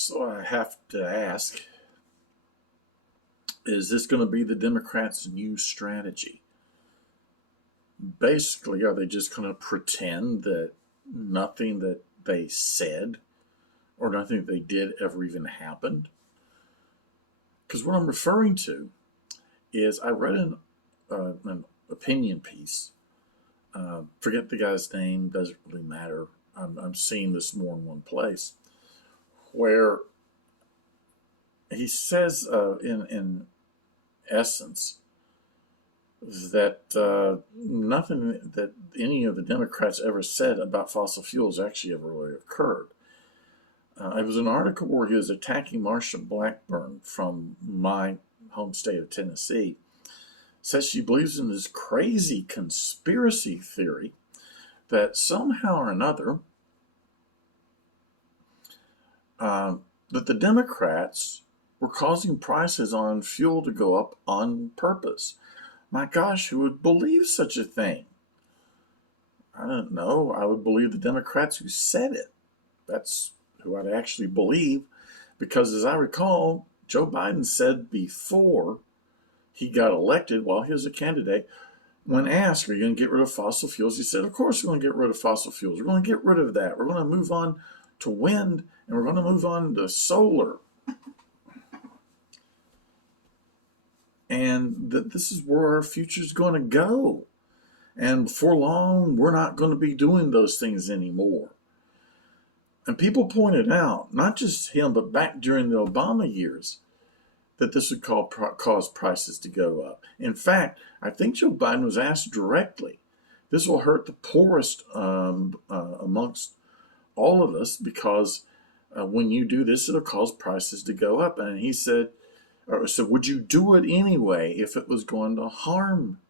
So I have to ask, is this going to be the Democrats' new strategy? Basically, are they just going to pretend that nothing that they said or nothing that they did ever even happened? Because what I'm referring to is I read an opinion piece. Forget the guy's name, doesn't really matter. I'm seeing this more in one place where he says, in essence, that nothing that any of the Democrats ever said about fossil fuels actually ever really occurred. It was an article where he was attacking Marsha Blackburn from my home state of Tennessee. Says she believes in this crazy conspiracy theory that somehow or another that the Democrats were causing prices on fuel to go up on purpose. My gosh, who would believe such a thing? I don't know. I would believe the Democrats who said it. That's who I'd actually believe, because as I recall, Joe Biden said before he got elected, while he was a candidate, when asked, are you going to get rid of fossil fuels? He said, of course we're going to get rid of fossil fuels. We're going to get rid of that. We're going to move on to wind, and we're going to move on to solar. And that this is where our future is going to go. And before long, we're not going to be doing those things anymore. And people pointed out, not just him, but back during the Obama years, that this would cause prices to go up. In fact, I think Joe Biden was asked directly, this will hurt the poorest amongst all of us, because when you do this, it'll cause prices to go up. And he said, so would you do it anyway if it was going to harm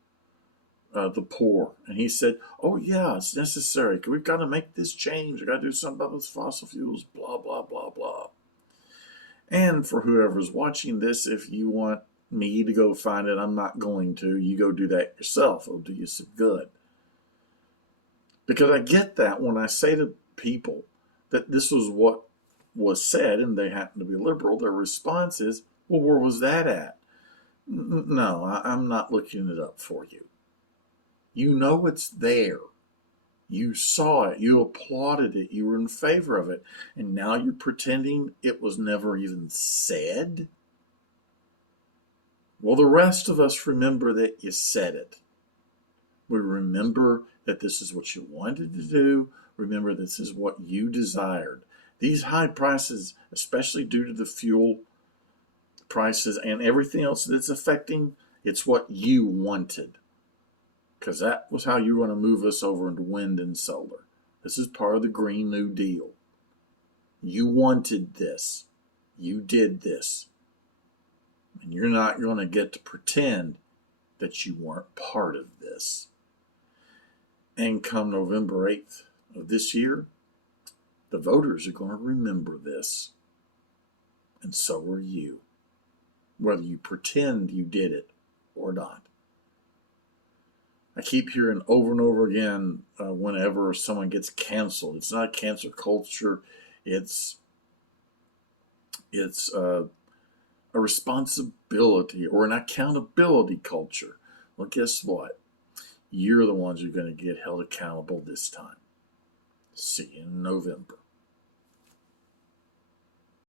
the poor? And he said, oh yeah, it's necessary. We've got to make this change. We've got to do something about those fossil fuels, blah, blah, blah, blah. And for whoever's watching this, if you want me to go find it, I'm not going to. You go do that yourself. It'll do you some good. Because I get that when I say to people that this was what was said and they happen to be liberal, their response is, well, where was that at? No, I'm not looking it up for you. You know it's there. You saw it. You applauded it. You were in favor of it. And now you're pretending it was never even said? Well, the rest of us remember that you said it. We remember that this is what you wanted to do. Remember this is what you desired. These high prices, especially due to the fuel prices and everything else that's affecting, it's what you wanted. Because that was how you were going to move us over into wind and solar. This is part of the Green New Deal. You wanted this. You did this. And you're not going to get to pretend that you weren't part of this. And come November 8th of this year, the voters are going to remember this. And so are you. Whether you pretend you did it or not. I keep hearing over and over again whenever someone gets canceled. It's not cancel culture. It's a responsibility or an accountability culture. Well, guess what? You're the ones who are going to get held accountable this time. See you in November.